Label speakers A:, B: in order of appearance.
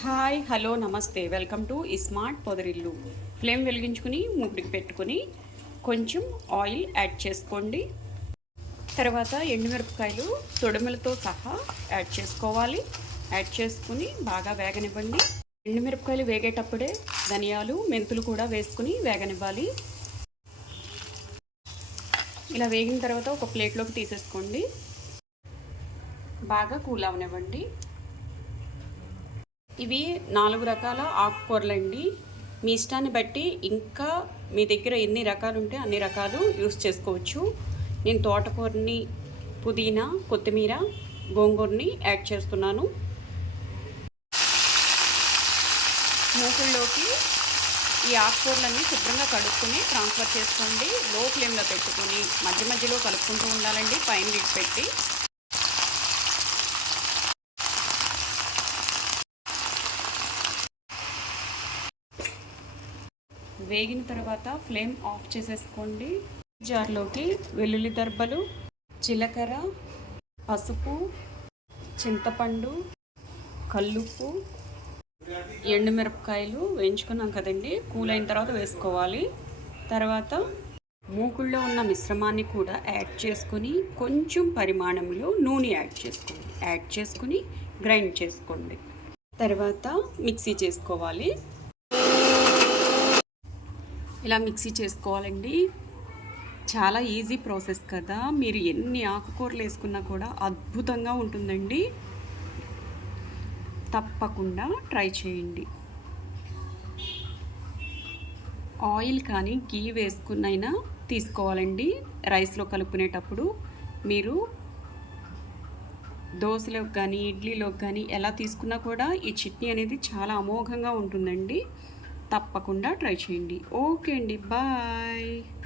A: Hi hello నమస్తే. Welcome to smart పొదరిల్లు. Flame వెలిగించుకుని ముగ్గురికి పెట్టుకుని కొంచెం ఆయిల్ యాడ్ చేసుకోండి. తర్వాత ఎండుమిరపకాయలు తొడిమలతో సహా యాడ్ చేసుకోవాలి. యాడ్ చేసుకుని బాగా వేగనివ్వండి. ఎండుమిరపకాయలు వేగేటప్పుడే ధనియాలు మెంతులు కూడా వేసుకుని వేగనివ్వాలి. ఇలా వేగిన తర్వాత ఒక ప్లేట్లోకి తీసేసుకోండి. బాగా కూల్ అవనివ్వండి. ఇవి నాలుగు రకాల ఆకుకూరలండి. మీ ఇష్టాన్ని బట్టి ఇంకా మీ దగ్గర ఎన్ని రకాలు ఉంటే అన్ని రకాలు యూస్ చేసుకోవచ్చు. నేను తోటకూరని పుదీనా కొత్తిమీర గోంగూరని యాడ్ చేస్తున్నాను. మూకుల్లోకి ఈ ఆకుకూరలన్నీ శుభ్రంగా కడుక్కొని ట్రాన్స్ఫర్ చేసుకోండి. లో ఫ్లేమ్లో పెట్టుకొని మధ్య మధ్యలో కలుపుకుంటూ ఉండాలండి. పైన లిడ్ పెట్టి వేగిన తర్వాత ఫ్లేమ్ ఆఫ్ చేసేసుకోండి. జార్లోకి వెల్లుల్లి దర్బలు జీలకర్ర పసుపు చింతపండు కల్లుప్పు ఎండుమిరపకాయలు వేయించుకున్నాం కదండి. కూల్ అయిన తర్వాత వేసుకోవాలి. తర్వాత మూకుల్లో ఉన్న మిశ్రమాన్ని కూడా యాడ్ చేసుకొని కొంచెం పరిమాణంలో నూనె యాడ్ చేసుకోండి. యాడ్ చేసుకుని గ్రైండ్ చేసుకోండి. తర్వాత మిక్సీ చేసుకోవాలి. ఇలా మిక్సీ చేసుకోవాలండి. చాలా ఈజీ ప్రాసెస్ కదా. మీరు ఎన్ని ఆకుకూరలు వేసుకున్నా కూడా అద్భుతంగా ఉంటుందండి. తప్పకుండా ట్రై చేయండి. ఆయిల్ కానీ గీ వేసుకున్నైనా తీసుకోవాలండి. రైస్లో కలుపుకునేటప్పుడు మీరు దోశలోకి కానీ ఇడ్లీలోకి కానీ ఎలా తీసుకున్నా కూడా ఈ చట్నీ అనేది చాలా అమోఘంగా ఉంటుందండి. తప్పకుండా ట్రై చేయండి. ఓకే అండి. బాయ్.